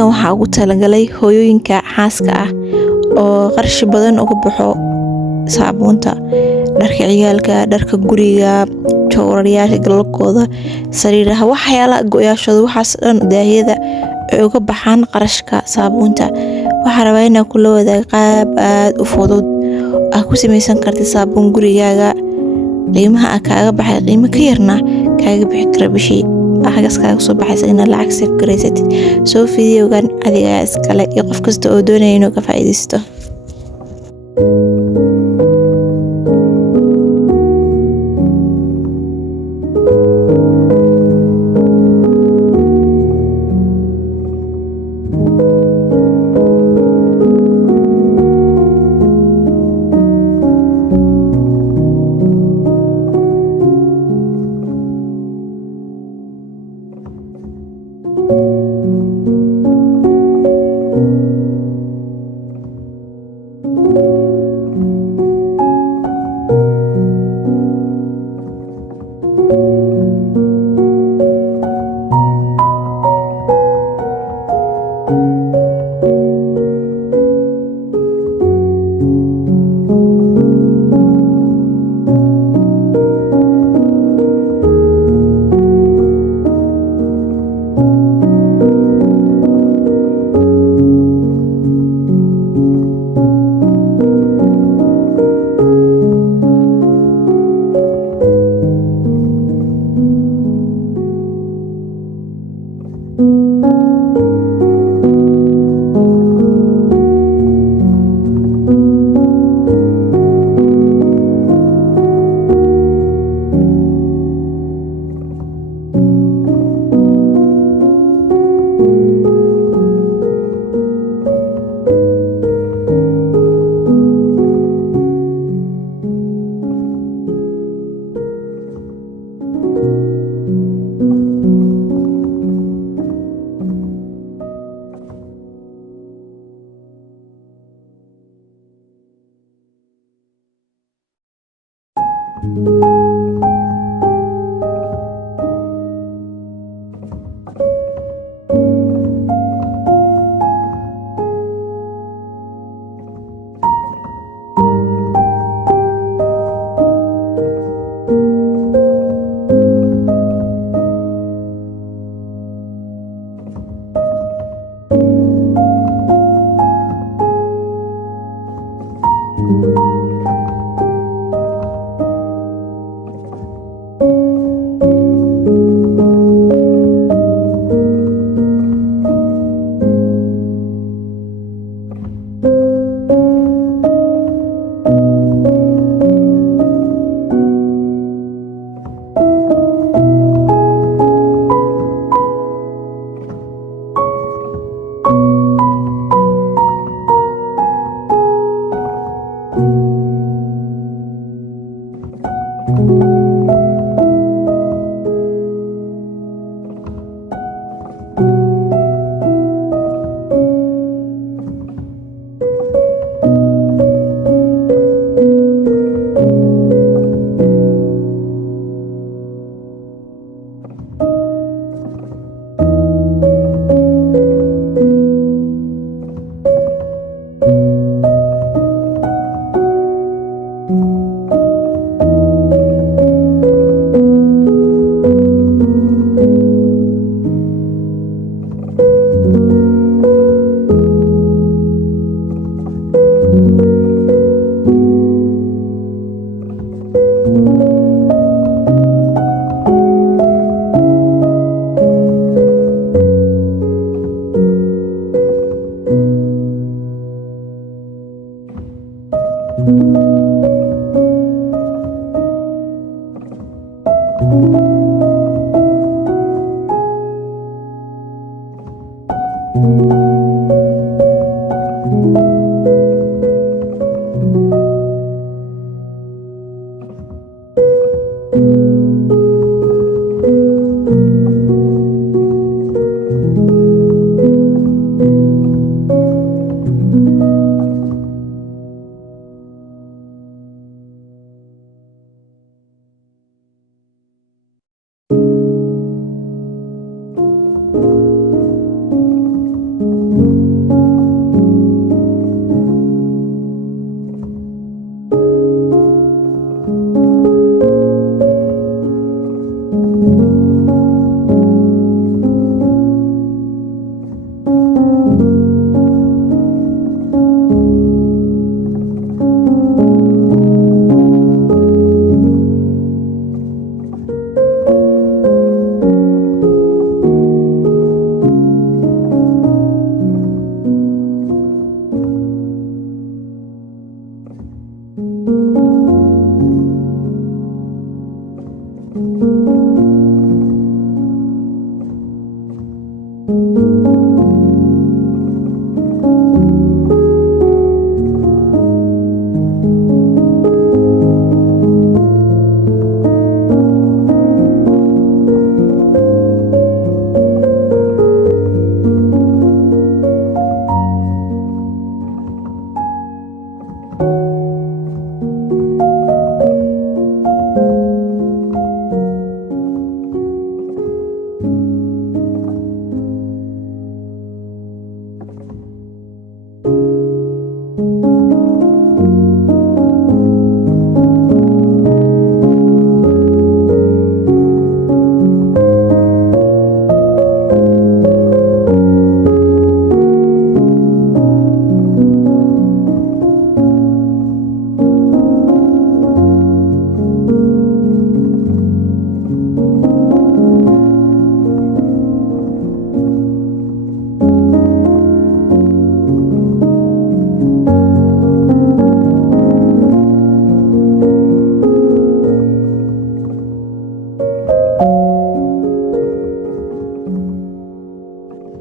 Videogan waxaa ugu talagalay hooyooyinka xaaska ah oo qarash badan uga baxo saabuunta, dharka ciyaalka, dharka guriga, joorariyaasha galalkooda, sariiraha, waxyaalaha go'yaashooda, waxaas dhan daahiyada ay uga baxaan qarashka saabuunta. Waxaan rabaa inaan kula wadaago qaab aad u fudud aad ku samaysan kartid saabuun gurigaaga, qiimaha kaaga baxay qiimo ka yarna kaaga bixi kara bishii xagas kaaga soo baxaysa inaad lacag save garaysatid. Soo videogan adiga iskale iyo qof kasta oo doonaya inuu ka faa'iideysto.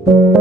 ah.